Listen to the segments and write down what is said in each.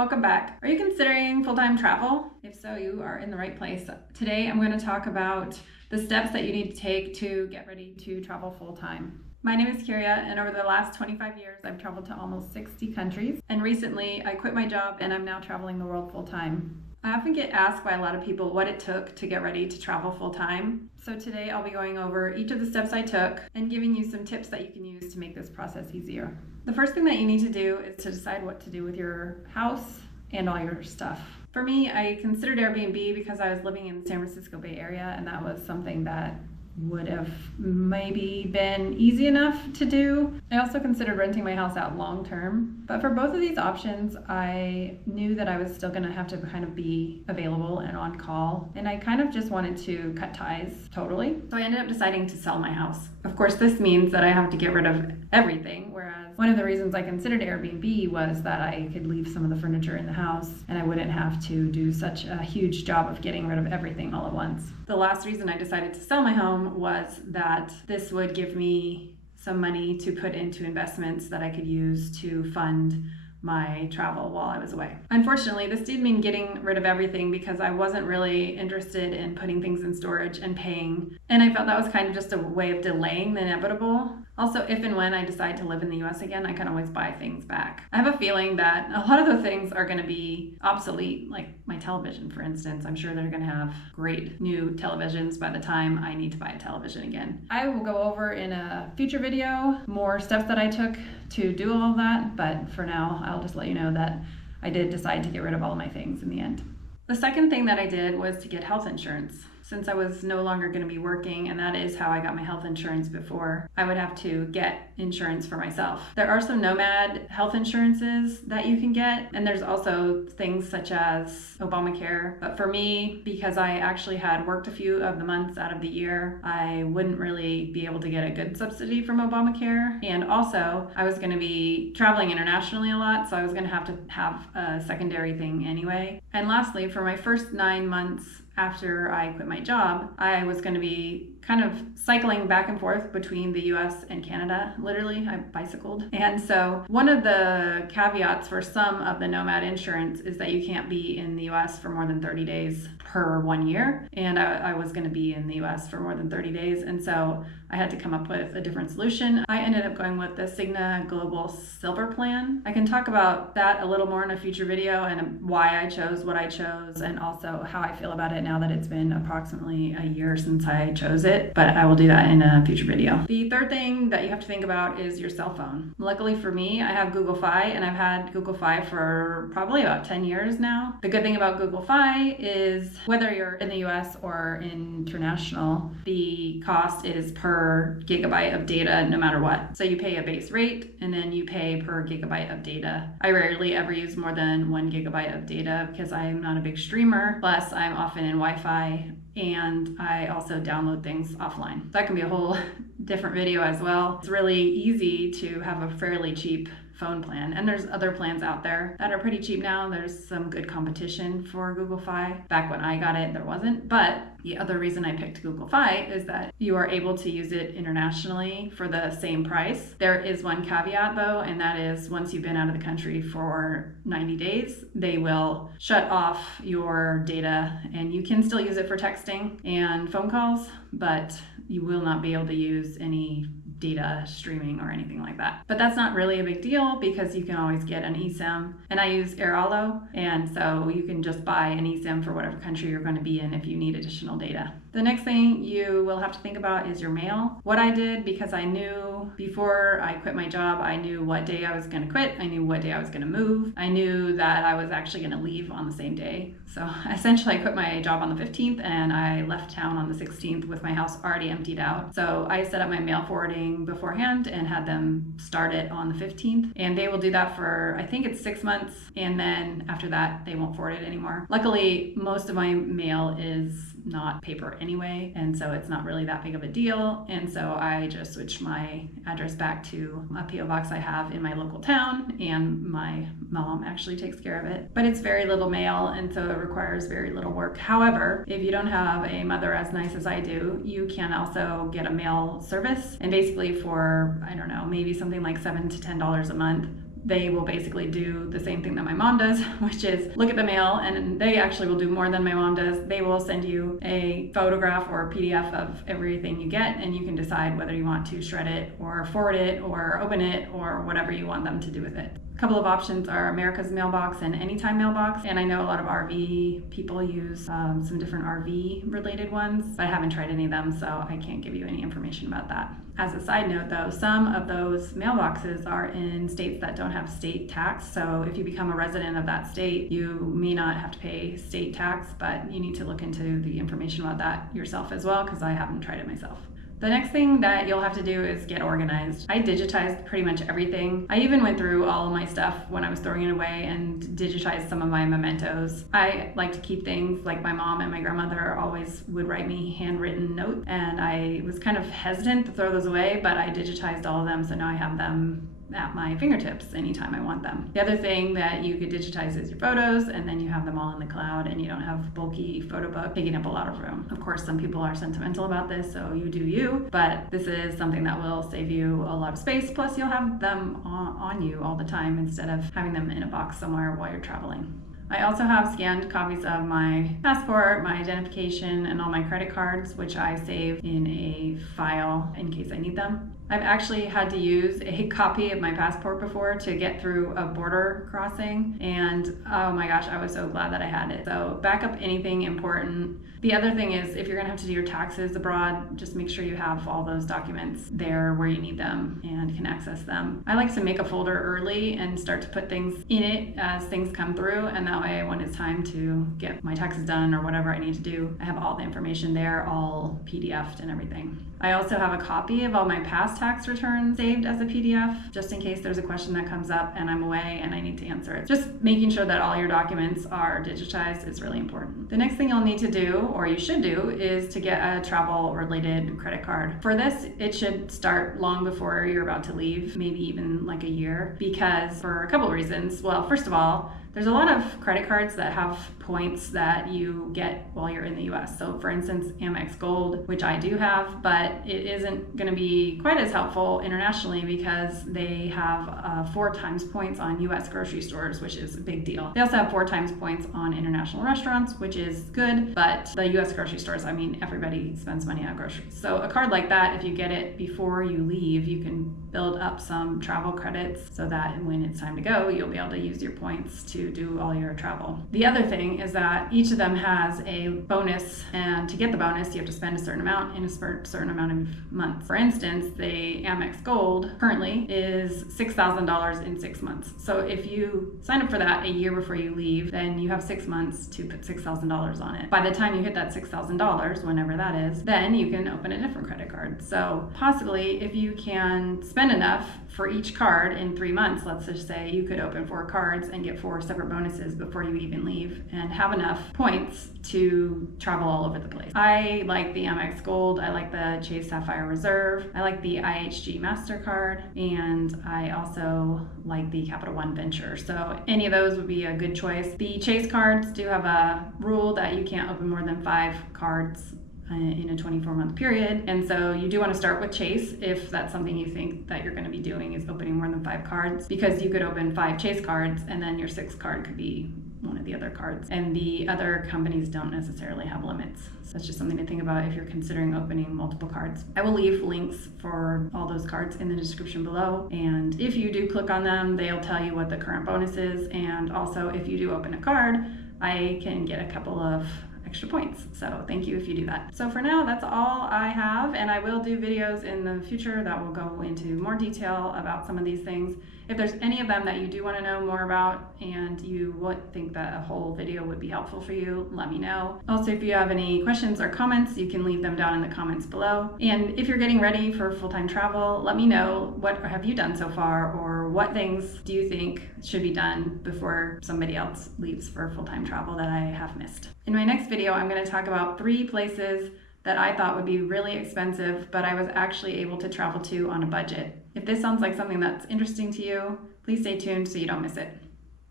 welcome back. Are you considering full-time travel? If so, you are in the right place. Today, I'm going to talk about the steps that you need to take to get ready to travel full-time. My name is Kyria, and over the last 25 years, I've traveled to almost 60 countries. And recently, I quit my job and I'm now traveling the world full-time. I often get asked by a lot of people what it took to get ready to travel full-time. So today I'll be going over each of the steps I took and giving you some tips that you can use to make this process easier. The first thing that you need to do is to decide what to do with your house and all your stuff. For me, I considered Airbnb because I was living in the San Francisco Bay Area, and that was something that would have maybe been easy enough to do. I also considered renting my house out long term, but for both of these options, I knew that I was still going to have to kind of be available and on call, and I kind of just wanted to cut ties totally. So I ended up deciding to sell my house. Of course, this means that I have to get rid of everything, whereas one of the reasons I considered Airbnb was that I could leave some of the furniture in the house and I wouldn't have to do such a huge job of getting rid of everything all at once. The last reason I decided to sell my home was that this would give me some money to put into investments that I could use to fund my travel while I was away. Unfortunately, this did mean getting rid of everything because I wasn't really interested in putting things in storage and paying, and I felt that was kind of just a way of delaying the inevitable. Also, if and when I decide to live in the US again, I can always buy things back. I have a feeling that a lot of those things are going to be obsolete, like my television, for instance. I'm sure they're going to have great new televisions by the time I need to buy a television again. I will go over in a future video more steps that I took to do all of that, but for now, I'll just let you know that I did decide to get rid of all of my things in the end. The second thing that I did was to get health insurance. Since I was no longer going to be working, and that is how I got my health insurance before, I would have to get insurance for myself. There are some nomad health insurances that you can get, and there's also things such as Obamacare. But for me, because I actually had worked a few of the months out of the year, I wouldn't really be able to get a good subsidy from Obamacare. And also, I was going to be traveling internationally a lot, so I was going to have a secondary thing anyway. And lastly, for my first 9 months after I quit my job, I was going to be kind of cycling back and forth between the US and Canada. Literally, I bicycled. And so one of the caveats for some of the nomad insurance is that you can't be in the US for more than 30 days per 1 year. And I was going to be in the US for more than 30 days. And so I had to come up with a different solution. I ended up going with the Cigna Global Silver Plan. I can talk about that a little more in a future video and why I chose what I chose and also how I feel about it now that it's been approximately a year since I chose it, but I will do that in a future video. The third thing that you have to think about is your cell phone. Luckily for me, I have Google Fi, and I've had Google Fi for probably about 10 years now. The good thing about Google Fi is whether you're in the US or international, the cost is per gigabyte of data no matter what. So you pay a base rate and then you pay per gigabyte of data. I rarely ever use more than 1 gigabyte of data because I'm not a big streamer. Plus, I'm often in Wi-Fi and I also download things offline. That can be a whole different video as well. It's really easy to have a fairly cheap phone plan, and there's other plans out there that are pretty cheap now. There's some good competition for Google Fi. Back when I got it, there wasn't, but the other reason I picked Google Fi is that you are able to use it internationally for the same price. There is one caveat though, and that is once you've been out of the country for 90 days, they will shut off your data, and you can still use it for texting and phone calls, but you will not be able to use any data streaming or anything like that. But that's not really a big deal because you can always get an eSIM, and I use AirAllo, and so you can just buy an eSIM for whatever country you're going to be in if you need additional data. The next thing you will have to think about is your mail. What I did, because I knew before I quit my job, I knew what day I was going to quit, I knew what day I was going to move, I knew that I was actually going to leave on the same day. So essentially I quit my job on the 15th and I left town on the 16th with my house already emptied out. So I set up my mail forwarding beforehand and had them start it on the 15th, and they will do that for, I think it's 6 months, and then after that they won't forward it anymore. Luckily, most of my mail is not paper anyway, and so it's not really that big of a deal, and so I just switched my address back to a P.O. box I have in my local town, and my mom actually takes care of it. But it's very little mail, and so it requires very little work. However, if you don't have a mother as nice as I do, you can also get a mail service, and basically for, I don't know, maybe something like $7 to $10 a month, they will basically do the same thing that my mom does, which is look at the mail, and they actually will do more than my mom does. They will send you a photograph or a PDF of everything you get, and you can decide whether you want to shred it or forward it or open it or whatever you want them to do with it. A couple of options are America's Mailbox and Anytime Mailbox, and I know a lot of RV people use some different RV related ones, but I haven't tried any of them, so I can't give you any information about that. As a side note though, some of those mailboxes are in states that don't have state tax, so if you become a resident of that state, you may not have to pay state tax, but you need to look into the information about that yourself as well, because I haven't tried it myself. The next thing that you'll have to do is get organized. I digitized pretty much everything. I even went through all of my stuff when I was throwing it away and digitized some of my mementos. I like to keep things like my mom and my grandmother always would write me handwritten notes, and I was kind of hesitant to throw those away, but I digitized all of them, so now I have them at my fingertips anytime I want them. The other thing that you could digitize is your photos, and then you have them all in the cloud and you don't have bulky photo book taking up a lot of room. Of course, some people are sentimental about this, so you do you, but this is something that will save you a lot of space, plus you'll have them on you all the time instead of having them in a box somewhere while you're traveling. I also have scanned copies of my passport, my identification, and all my credit cards, which I save in a file in case I need them. I've actually had to use a copy of my passport before to get through a border crossing, and oh my gosh, I was so glad that I had it. So back up anything important. The other thing is, if you're gonna have to do your taxes abroad, just make sure you have all those documents there where you need them and can access them. I like to make a folder early and start to put things in it as things come through, and that way when it's time to get my taxes done or whatever I need to do, I have all the information there, all PDF'd and everything. I also have a copy of all my past tax returns saved as a PDF, just in case there's a question that comes up and I'm away and I need to answer it. Just making sure that all your documents are digitized is really important. The next thing you'll need to do, or you should do, is to get a travel related credit card. For this, it should start long before you're about to leave, maybe even like a year, because for a couple of reasons. Well, first of all, there's a lot of credit cards that have points that you get while you're in the US. So for instance, Amex Gold, which I do have, but it isn't gonna be quite as helpful internationally because they have 4 times points on US grocery stores, which is a big deal. They also have 4 times points on international restaurants, which is good, but the US grocery stores, I mean, everybody spends money on groceries. So a card like that, if you get it before you leave, you can build up some travel credits so that when it's time to go, you'll be able to use your points to do all your travel. The other thing is that each of them has a bonus, and to get the bonus, you have to spend a certain amount in a certain amount of months. For instance, the Amex Gold currently is $6,000 in 6 months. So if you sign up for that a year before you leave, then you have 6 months to put $6,000 on it. By the time you hit that $6,000, whenever that is, then you can open a different credit card. So possibly if you can spend enough for each card in 3 months, let's just say you could open 4 cards and get 4 separate bonuses before you even leave and have enough points to travel all over the place. I like the Amex Gold, I like the Chase Sapphire Reserve, I like the IHG MasterCard, and I also like the Capital One Venture. So any of those would be a good choice. The Chase cards do have a rule that you can't open more than 5 cards in a 24-month period, and so you do want to start with Chase if that's something you think that you're going to be doing, is opening more than 5 cards, because you could open 5 Chase cards and then your 6th card could be one of the other cards, and the other companies don't necessarily have limits. So that's just something to think about if you're considering opening multiple cards. I will leave links for all those cards in the description below, and if you do click on them, they'll tell you what the current bonus is, and also if you do open a card, I can get a couple of extra points. So thank you if you do that. So for now, that's all I have, and I will do videos in the future that will go into more detail about some of these things. If there's any of them that you do want to know more about and you would think that a whole video would be helpful for you, let me know. Also, if you have any questions or comments, you can leave them down in the comments below. And if you're getting ready for full-time travel, let me know, what have you done so far, or what things do you think should be done before somebody else leaves for full-time travel that I have missed. In my next video, I'm going to talk about 3 places that I thought would be really expensive, but I was actually able to travel to on a budget. If this sounds like something that's interesting to you, please stay tuned so you don't miss it.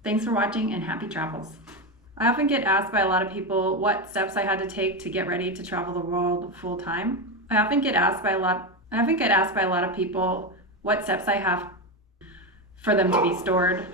Thanks for watching, and happy travels. I often get asked by a lot of people what steps I had to take to get ready to travel the world full time. I often get asked by a lot of people what steps I have. for them to be stored.